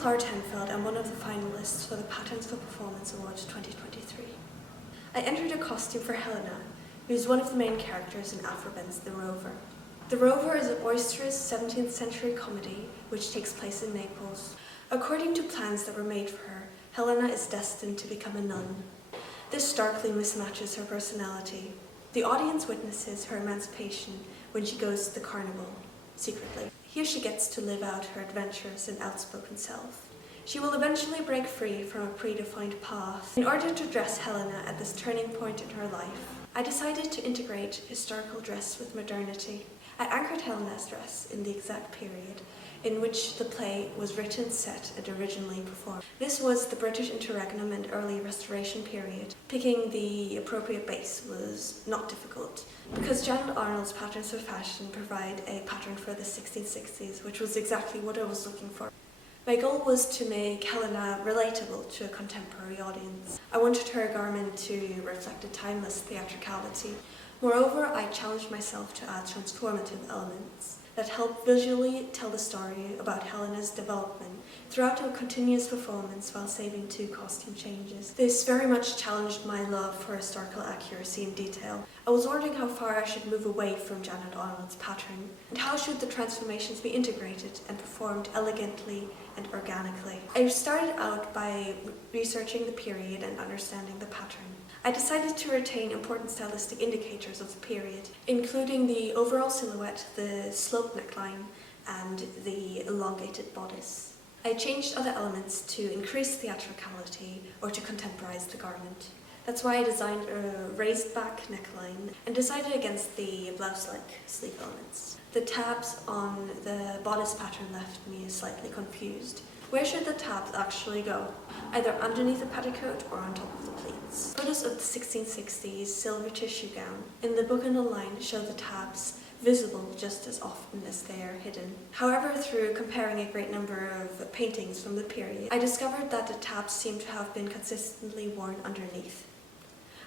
Clara Tenfelde and one of the finalists for the Patterns for Performance Awards 2023. I entered a costume for Hellena, who is one of the main characters in Aphra's The Rover. The Rover is a boisterous 17th century comedy which takes place in Naples. According to plans that were made for her, Hellena is destined to become a nun. This starkly mismatches her personality. The audience witnesses her emancipation when she goes to the Carnival, secretly. Here she gets to live out her adventurous and outspoken self. She will eventually break free from a predefined path. In order to dress Hellena at this turning point in her life, I decided to integrate historical dress with modernity. I anchored Hellena's dress in the exact period in which the play was written, set, and originally performed. This was the British Interregnum and early Restoration period. Picking the appropriate base was not difficult, because Janet Arnold's Patterns for Fashion provide a pattern for the 1660s, which was exactly what I was looking for. My goal was to make Hellena relatable to a contemporary audience. I wanted her garment to reflect a timeless theatricality. Moreover, I challenged myself to add transformative elements that help visually tell the story about Hellena's development throughout a continuous performance while saving 2 costume changes. This very much challenged my love for historical accuracy and detail. I was wondering how far I should move away from Janet Arnold's pattern, and how should the transformations be integrated and performed elegantly and organically. I started out by researching the period and understanding the pattern. I decided to retain important stylistic indicators of the period, including the overall silhouette, the sloped neckline, and the elongated bodice. I changed other elements to increase theatricality or to contemporize the garment. That's why I designed a raised back neckline and decided against the blouse-like sleeve elements. The tabs on the bodice pattern left me slightly confused. Where should the tabs actually go? Either underneath the petticoat or on top of the pleats. Photos of the 1660s silver tissue gown in the book and online show the tabs visible just as often as they are hidden. However, through comparing a great number of paintings from the period, I discovered that the tabs seem to have been consistently worn underneath.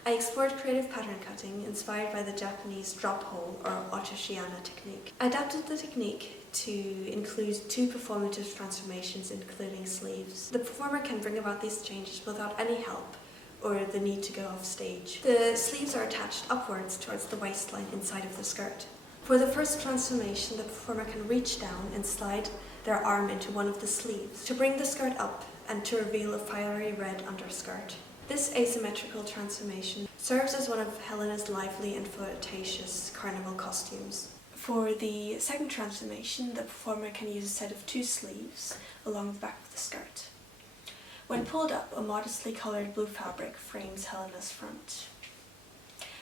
I explored creative pattern cutting inspired by the Japanese drop hole or otoshiana technique. I adapted the technique to include 2 performative transformations, including sleeves. The performer can bring about these changes without any help or the need to go off stage. The sleeves are attached upwards towards the waistline inside of the skirt. For the first transformation, the performer can reach down and slide their arm into one of the sleeves to bring the skirt up and to reveal a fiery red underskirt. This asymmetrical transformation serves as one of Hellena's lively and flirtatious carnival costumes. For the second transformation, the performer can use a set of 2 sleeves along the back of the skirt. When pulled up, a modestly colored blue fabric frames Hellena's front.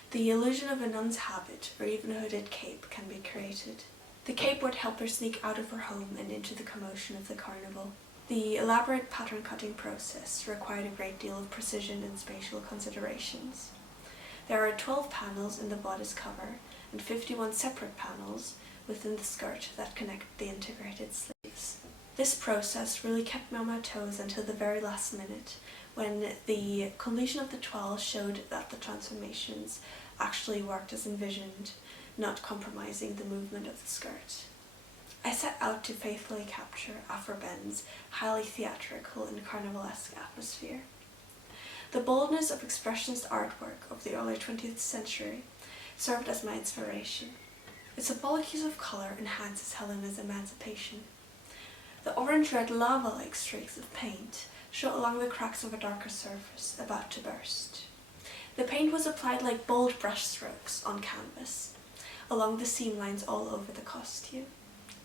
The illusion of a nun's habit or even a hooded cape can be created. The cape would help her sneak out of her home and into the commotion of the carnival. The elaborate pattern cutting process required a great deal of precision and spatial considerations. There are 12 panels in the bodice cover and 51 separate panels within the skirt that connect the integrated sleeves. This process really kept me on my toes until the very last minute, when the completion of the 12 showed that the transformations actually worked as envisioned, not compromising the movement of the skirt. I set out to faithfully capture Behn's highly theatrical and carnivalesque atmosphere. The boldness of expressionist artwork of the early 20th century served as my inspiration. Its symbolic use of color enhances Hellena's emancipation. The orange-red lava-like streaks of paint show along the cracks of a darker surface about to burst. The paint was applied like bold brushstrokes on canvas, along the seam lines all over the costume.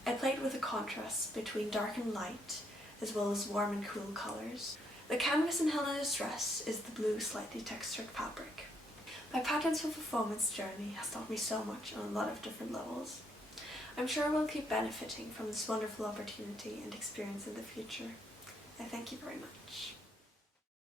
I played with the contrasts between dark and light, as well as warm and cool colors. The canvas in Helena's dress is the blue, slightly textured fabric. My Patterns for Performance journey has taught me so much on a lot of different levels. I'm sure I will keep benefiting from this wonderful opportunity and experience in the future. I thank you very much.